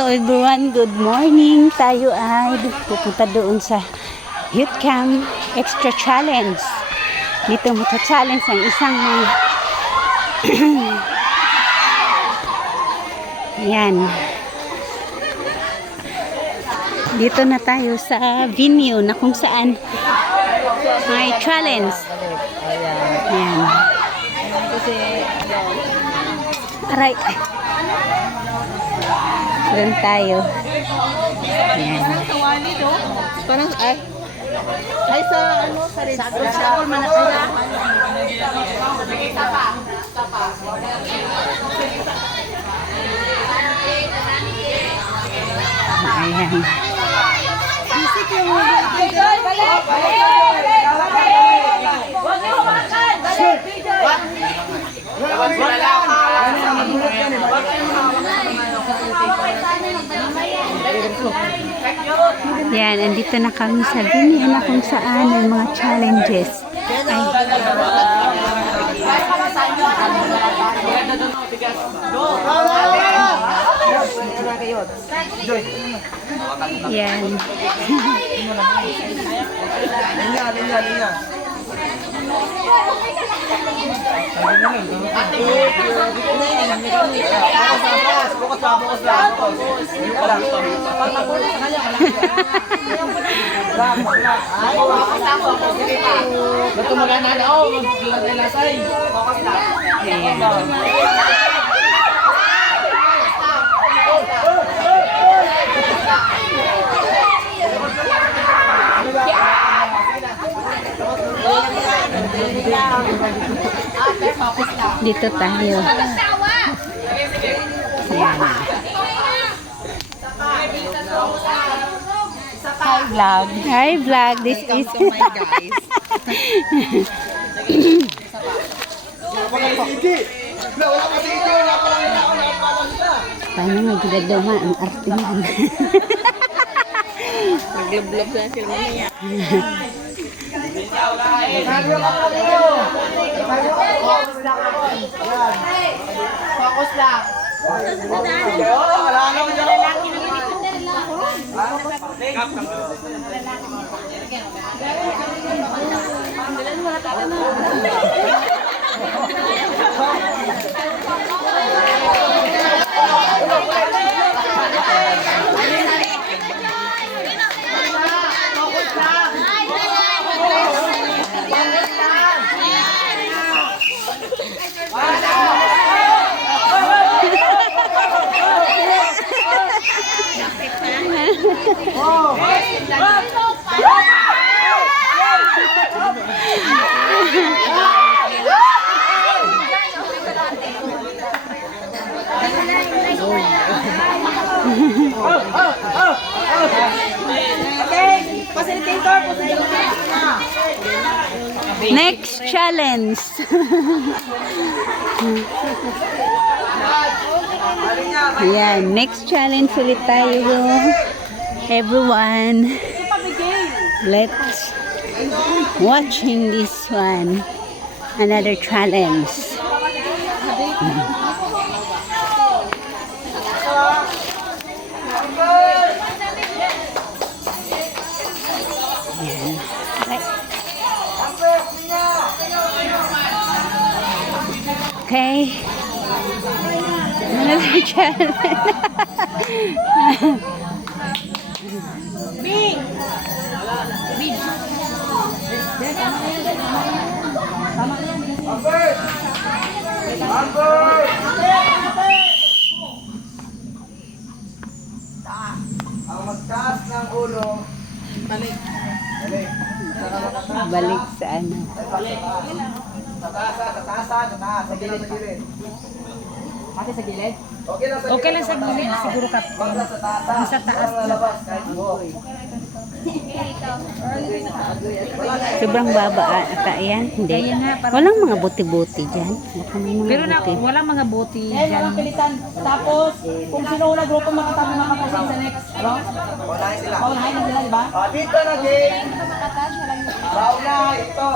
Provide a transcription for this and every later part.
Hello everyone, good morning. Tayo ay pupunta doon sa Youth Camp Extra Challenge. Dito magta-challenge ang isang mga yan. Dito na tayo sa venue na kung saan may challenge. Yan. Aray. Doon tayo. Yan. Parang ay sa ano sa rin. Sa all man na. Ayan. Bisik yung Yan, andito na kami sa venue na kung saan ang mga challenges. Ay. Yan. Linya. Dito tayo. Yan. Hi vlog. Hi vlog. This is guys. paano magdadama ang artingan. Naglob-lob na sila niya. Focus lang. Next challenge. Yan, next challenge ulit tayo. Everyone, let's watching this one. Another challenge. Yan. Okay. Another challenge. Ang magtaas ng ulo. Balik. Balik sa ano. Sa taas. Sa gilid. Pati sa gilid? Okay lang sa gilid. Siguro ka. Sa taas. Sobrang baba ata yan. Hindi. Walang mga buti-buti dyan. Baka may mga Pero na, buti. walang mga buti Yan, dyan. mga pilitan. Tapos, kung sino una grupo makatabi makatasin sa next. Ano? Paunahin na sila, diba? Dito na, Jay. Bauna, ito.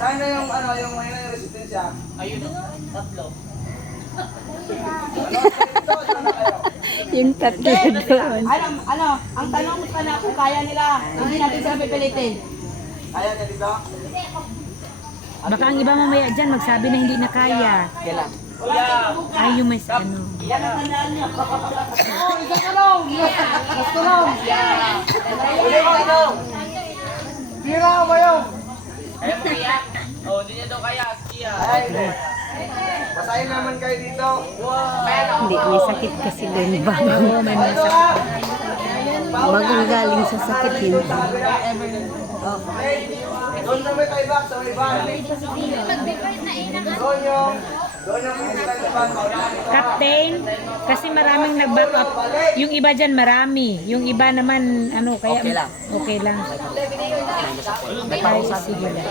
Saan na yung, ano, yung resistensya? Ayun. Tatlo. Ano, ito, saan na kayo? Yung tatlo doon. Ang tanong ko na kung kaya nila, hindi natin sila pipilitin. Kaya niya dito? Baka ang iba mamaya dyan magsabi na hindi na kaya. Kailan? Ay, yung may ano. Oh, isang tanong! Mas tanong! Uli ko tanong. Tira ba yun? Ay, basahin naman kayo dito. Hindi, may sakit kasi doon. Oo, may mga sakit. Bagong galing sa sakit yun. Doon na may kay Bak sa may bar. Doon yung may kay Bak. Captain, kasi maraming nag-back up. Yung iba dyan marami. Yung iba naman, ano, kaya okay lang. Ay, sige lang.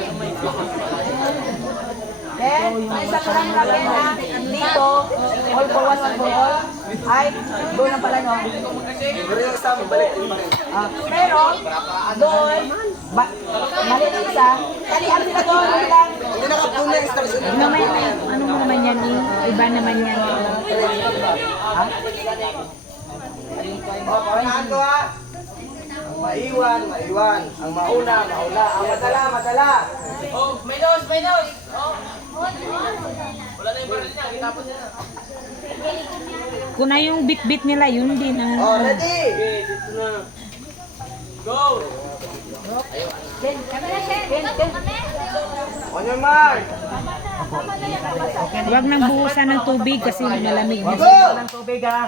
Then, ang isang lang natin na dito, all for one, all for all, ay doon ang pala no. Pero yung isa, balik din pa rin. Pero, doon, mali na isa, talihan sila doon, hindi lang. Hindi nakapuna yung station. Ano mo naman yan, iba naman yan. Paunahan ko ha. Ang maiwan, maiwan. Ang mauna, mauna. Ang madala, madala. Oh, may nose, may nose. Wala na yung baril niya, kitapon niya na. Kung na yung bit-bit nila, yun din ang... Oh, ready? Okay, dito na. Go! On your mark. Huwag nang buhusan ng tubig kasi malamig na. Go! Ng tubig ha.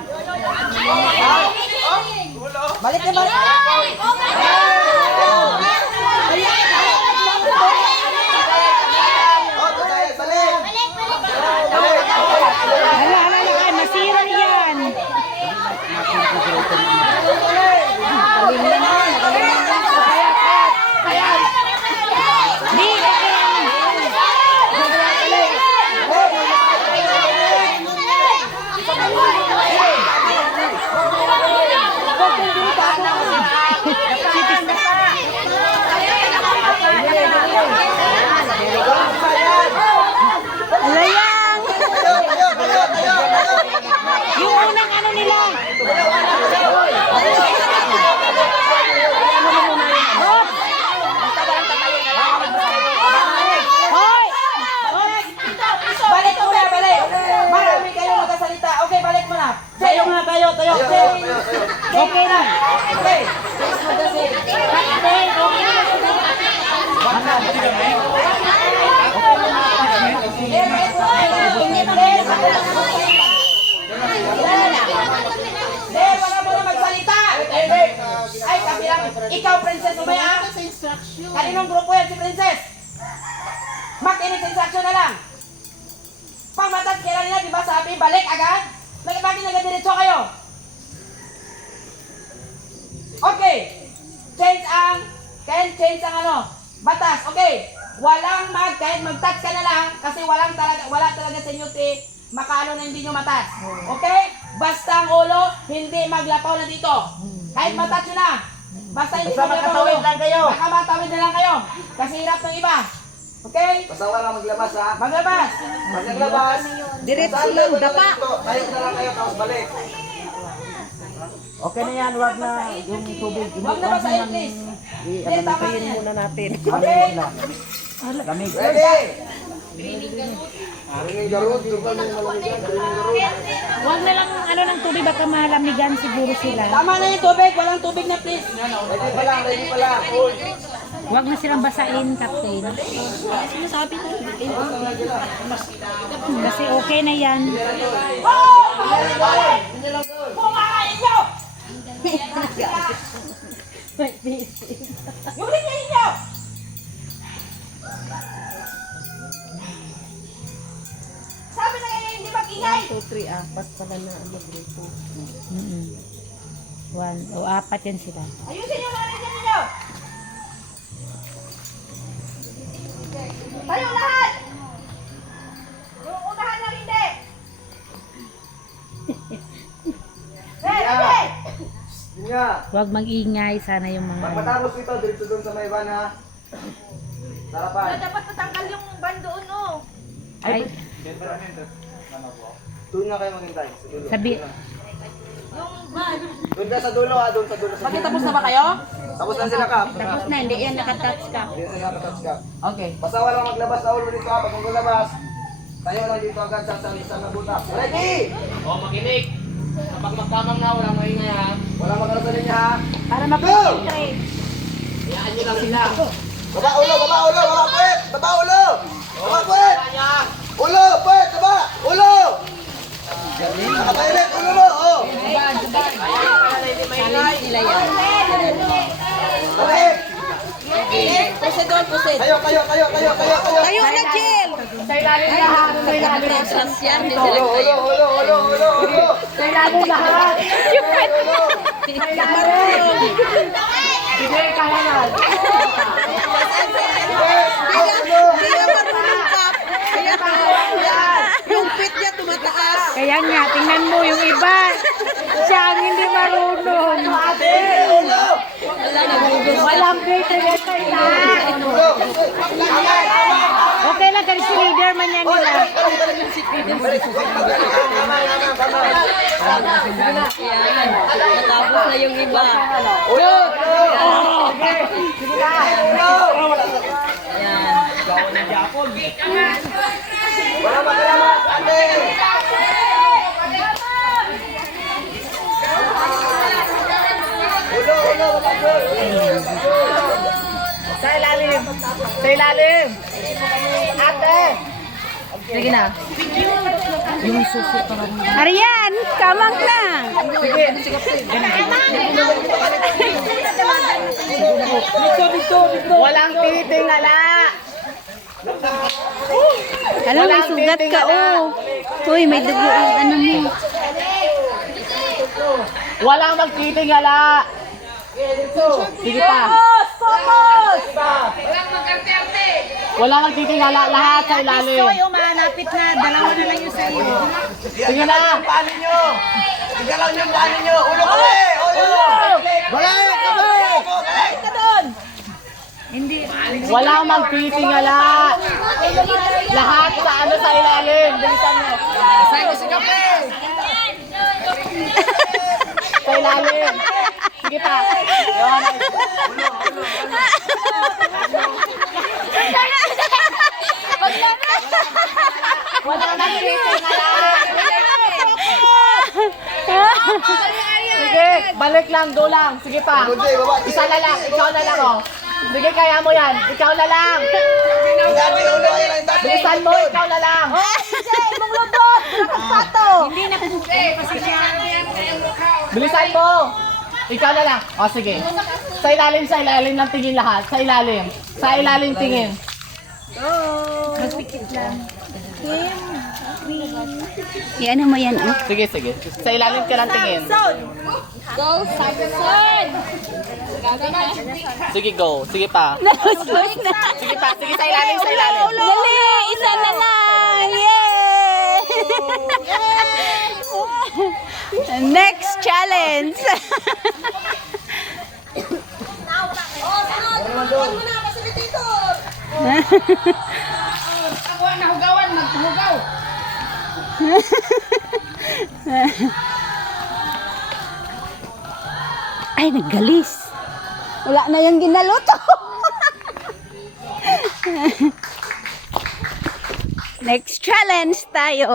Balik na balik. Oh, tayo, balik! Hala, masira yan. Di, Alayang! Yung unang ano nila. Hoy! Balik muna, balik. Marami kayong magkasalita. Okay, balik muna. Tayo nga, tayo. Okay na. Okay. Please mag-asik. Okay, wala mo na magsalita. Ay, kabilang. Ikaw, Princess, umaya. Kaninong grupo yan si Princess? Mag-init instruction na lang. Pang matag kailan nila, di ba sabi, balik agad? Bakit nagadiretso kayo? Okay. Change ang ano, batas. Okay. Walang kahit mag-touch ka na lang, kasi wala talaga sa inyo makaano na hindi nyo matas. Okay? Basta ang ulo, hindi maglapaw na dito. Kahit matouch nyo na. Basta hindi maglapaw lang kayo. Baka matawid na lang kayo. Kasi hirap ng iba. Okay? Basta wala maglabas ha. Maglabas. Pag naglabas, Diretso lang, dapa. tayo na lang kayo, tapos balik. Okay na yan, wag na yung tubig. Huwag na basahin, please. Hindi, tama na yan. Muna natin. Okay? Lamig. Ready? Maraming garot, turbang yung malamig yan. Maraming garot. Huwag na lang ano ng tubig, baka malamigan siguro sila. Tama na yung tubig. Walang tubig na, please. Ready pa lang, ready pa lang. Huwag na silang basain, Captain. Kasi okay na yan. Oh! Kumakain nyo! Yung ringin nyo! Sabi na kayo hindi mag-ingay! 2, 3, 4 pala na ang grupo. Apat yan sila. Ayusin yung mga ringin nyo! Tayo lahat! Yung unahan lang hindi! Ready! Yun nga. Huwag mag-ingay, sana yung mga... Pagkatapos nito, dito doon sa may van ha. Sarapan. Dapat matanggal yung bandoon, oh! Ay, Doon nga kayo maghintay. Sa dulo. sabi, Doon ka sa dulo ha, doon sa dulo. Bakit tapos na ba kayo? Tapos na sila Kap. Tapos na, hindi yan nakatouch ka. Hindi na nakatouch ka. Okay. Basta walang maglabas na ulo dito ha. Pag kung labas, tayo lang dito agad sa nabutak. Ready? O, makinig. Kapag magkamang na, walang maingay ha. Walang magkano sa linya ha. Para mag-concentrate. Hayaan nyo lang sila. Baba ulo, baba ulo, baba puwet! Baba ulo! Baba puwet! Ulo, puwet, baba! Ulo! Nakapailit, ulo mo, oh! Balik! Tayo, tayo, tayo, tayo, tayo, tayo! Tayo na, Jill! Sa ilalim lahat. Sa ilalim. Ulo, ulo, ulo, ulo, ulo, ulo! Sa ilalim lahat. Sige, kaya na. Yung pit niya tumataas. Kaya nga, tingnan mo yung iba. Siya ang hindi marunong. Walang grade na kailangan. Okay lang, kasi si leader man yan nila. Tapos na yung iba. Ulo! Wala magkalamat, ate! Ulo, ulo, baba puwet! Sa ilalim. Sa ilalim. Ate. Sige na. Arian, kamang na. Walang titingala. Alam, may sugat ka, oh. Uy, may dugo yung ano mo. Walang magtitingala. Sige pa. Walang magtitingala. Lahat sa ilalim. malapit na. Dalawa na lang yung sa'yo. Sige na. Paano nyo? Tigalaw nyo, paano nyo? Ulo ka eh! Ulo! Balik! Balik! Walang magtitingala. Lahat sa ano sa ilalim. Bilisan mo. Sa ilalim. Sige pa. Yun. Walang magtitingala. Sige, balik lang, do lang. Sige pa. Isa na lang, ikaw na lang oh. Sige, kaya mo yan. Ikaw na lang. Dati ulo kayo lang dati! Bilisan mo, ikaw na lang. Hindi na kasi siya. Bilisan mo. Ikaw na lang. O, sige. Sa ilalim ng tingin lahat. Sa ilalim. Sa ilalim tingin. Magpikit lang. Yan mo yan, oh. Sige, sige. Sa ilalim ka ng tingin. Go, Samson! Sige, go. Sige pa. Naluslos na. Sige pa. Sige, sa ilalim, sa ilalim. Dali, isa na lang. Yay! Next challenge. Ay, naggalis. Wala na yung ginaluto. Next challenge tayo.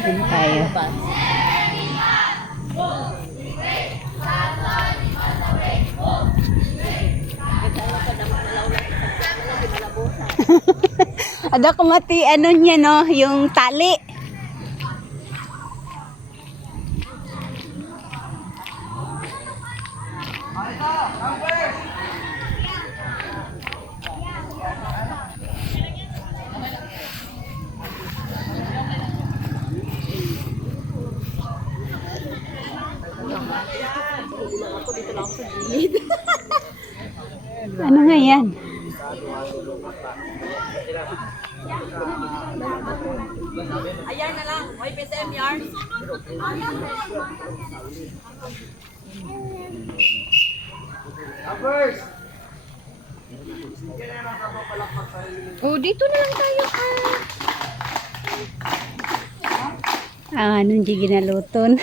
Dun tayo. Ada ko mati ano niya no, yung tali. Ano nga yan? Ayan na lang. May PSM yarn. Oh, dito na lang tayo. Anong di ginaluton?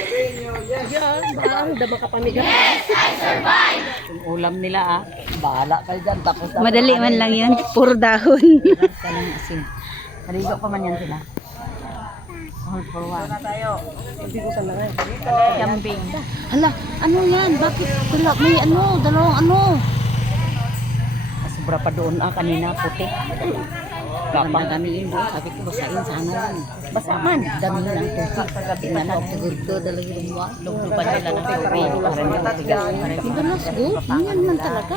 Yung ulam nila ah. Bahala kayo dyan. Tapos Madali man lang yun. Puro dahon. talang asin. Naligo pa man yan sila. All for one. Camping. Hala, ano yan? Bakit wala? May ano, dalawang ano. Sobra pa doon kanina, puti. Kapang damiin doon. Sabi ko, basain sana lang. Basa man. Dami lang tubig. Kagabi na lang. Sigurdo talaga lumuwa. Lumupan nila ng tubig. Para hindi matigas. Hindi na siguro. Yan man talaga.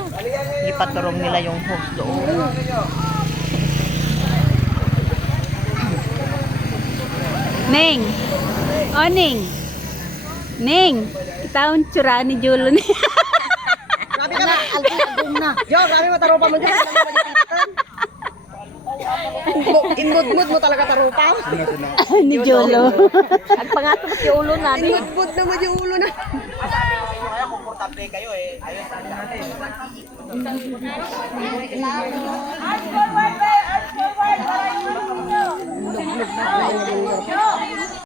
Ipaturong nila yung hose doon. Ning! O, Ning! Ning! Itaon tsura ni Julo ni. Grabe ka na. Album na. Yo, grabe matarupa mo dyan. Inmud-mud mo talaga tarupa. ni Julo. Ang pangatong si ulo na. Inmud-mud naman yung ulo na. Komportable kayo eh. Ayun sa natin.